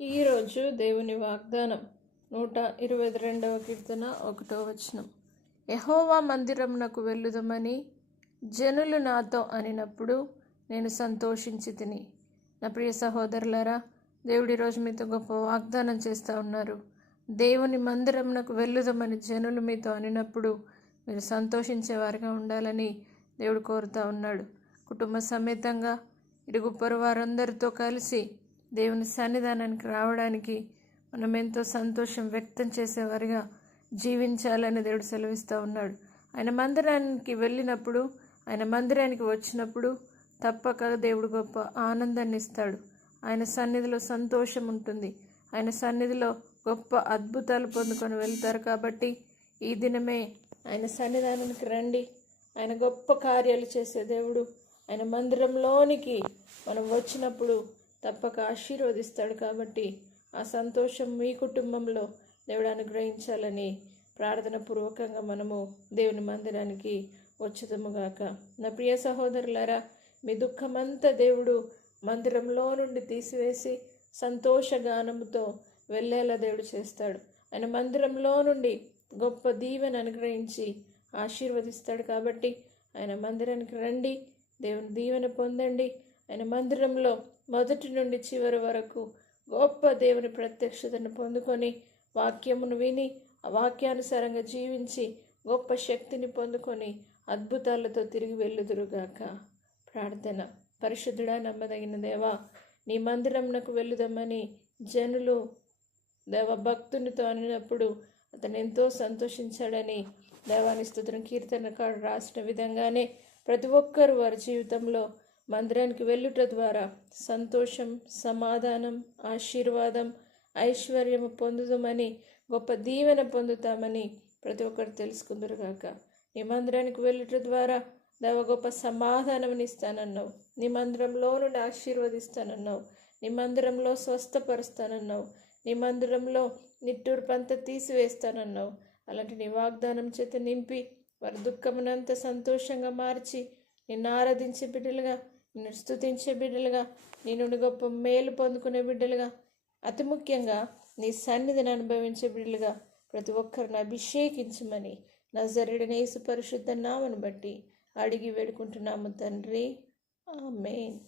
ఈరోజు దేవుని వాగ్దానం 122వ కీర్తన 1వ వచనం. యెహోవా మందిరమునకు వెళ్ళుదమని జనులు నాతో అనినప్పుడు నేను సంతోషించి తిని. నా ప్రియ సహోదరులారా, దేవుడి రోజు మీతో గొప్ప వాగ్దానం చేస్తూ ఉన్నారు. దేవుని మందిరమునకు వెళ్ళుదమని జనులు మీతో అనినప్పుడు మీరు సంతోషించేవారిగా ఉండాలని దేవుడు కోరుతూ ఉన్నాడు. కుటుంబ సమేతంగా ఇరుగు పొరుగు వారందరితో కలిసి దేవుని సన్నిధానానికి రావడానికి మనం ఎంతో సంతోషం వ్యక్తం చేసేవారిగా జీవించాలని దేవుడు సెలవిస్తూ ఉన్నాడు. ఆయన మందిరానికి వెళ్ళినప్పుడు, ఆయన మందిరానికి వచ్చినప్పుడు తప్పక దేవుడు గొప్ప ఆనందాన్ని ఇస్తాడు. ఆయన సన్నిధిలో సంతోషం ఉంటుంది. ఆయన సన్నిధిలో గొప్ప అద్భుతాలు పొందుకొని వెళ్తారు. కాబట్టి ఈ దినమే ఆయన సన్నిధానానికి రండి. ఆయన గొప్ప కార్యాలు చేసే దేవుడు. ఆయన మందిరంలోనికి మనం వచ్చినప్పుడు తప్పక ఆశీర్వదిస్తాడు. కాబట్టి ఆ సంతోషం మీ కుటుంబంలో దేవుడు అనుగ్రహించాలని ప్రార్థన పూర్వకంగా మనము దేవుని మందిరానికి వచ్చుదముగాక. నా ప్రియ సహోదరులారా, మీ దుఃఖమంతా దేవుడు మందిరంలో నుండి తీసివేసి సంతోషగానముతో వెళ్ళేలా దేవుడు చేస్తాడు. ఆయన మందిరంలో నుండి గొప్ప దీవెన అనుగ్రహించి ఆశీర్వదిస్తాడు. కాబట్టి ఆయన మందిరానికి రండి, దేవుని దీవెన పొందండి. ఆయన మందిరంలో మొదటి నుండి చివరి వరకు గొప్ప దేవుని ప్రత్యక్షతను పొందుకొని వాక్యమును విని ఆ వాక్యానుసారంగా జీవించి గొప్ప శక్తిని పొందుకొని అద్భుతాలతో తిరిగి వెళ్ళుదురుగాక. ప్రార్థన. పరిశుద్ధుడా, నమ్మదగిన దేవా, నీ మందిరంనకు వెళ్ళుదామని జనులు దేవ భక్తునితో అనినప్పుడు అతను ఎంతో సంతోషించాడని దేవాని స్తుతిని కీర్తనకాడు రాసిన విధంగానే ప్రతి ఒక్కరు వారి జీవితంలో మందిరానికి వెళ్ళుట ద్వారా సంతోషం, సమాధానం, ఆశీర్వాదం, ఐశ్వర్యము పొందుదామని, గొప్ప దీవెన పొందుతామని ప్రతి ఒక్కరు తెలుసుకుందరుగాక. నీ మందిరానికి వెళ్ళుట ద్వారా దేవ గొప్ప సమాధానం ఇస్తానన్నావు. నీ మందిరంలో నుండి ఆశీర్వదిస్తానన్నావు. నీ మందిరంలో స్వస్థపరుస్తానన్నావు. నీ మందిరంలో నిట్టూర్పంతా తీసివేస్తానన్నావు. అలాంటి నీ వాగ్దానం చేత నింపి వారి దుఃఖమునంత సంతోషంగా మార్చి నిన్ను ఆరాధించే బిడ్డలుగా, నిన్ను స్తుతించే బిడ్డలుగా, నీ నుండి గొప్ప మేలు పొందుకునే బిడ్డలుగా, అతి ముఖ్యంగా నీ సన్నిధిని అనుభవించే బిడ్డలుగా ప్రతి ఒక్కరిని అభిషేకించమని నజరేయుడైన యేసు పరిశుద్ధ నామమును బట్టి అడిగి వేడుకుంటున్నాము తండ్రి. ఆమేన్.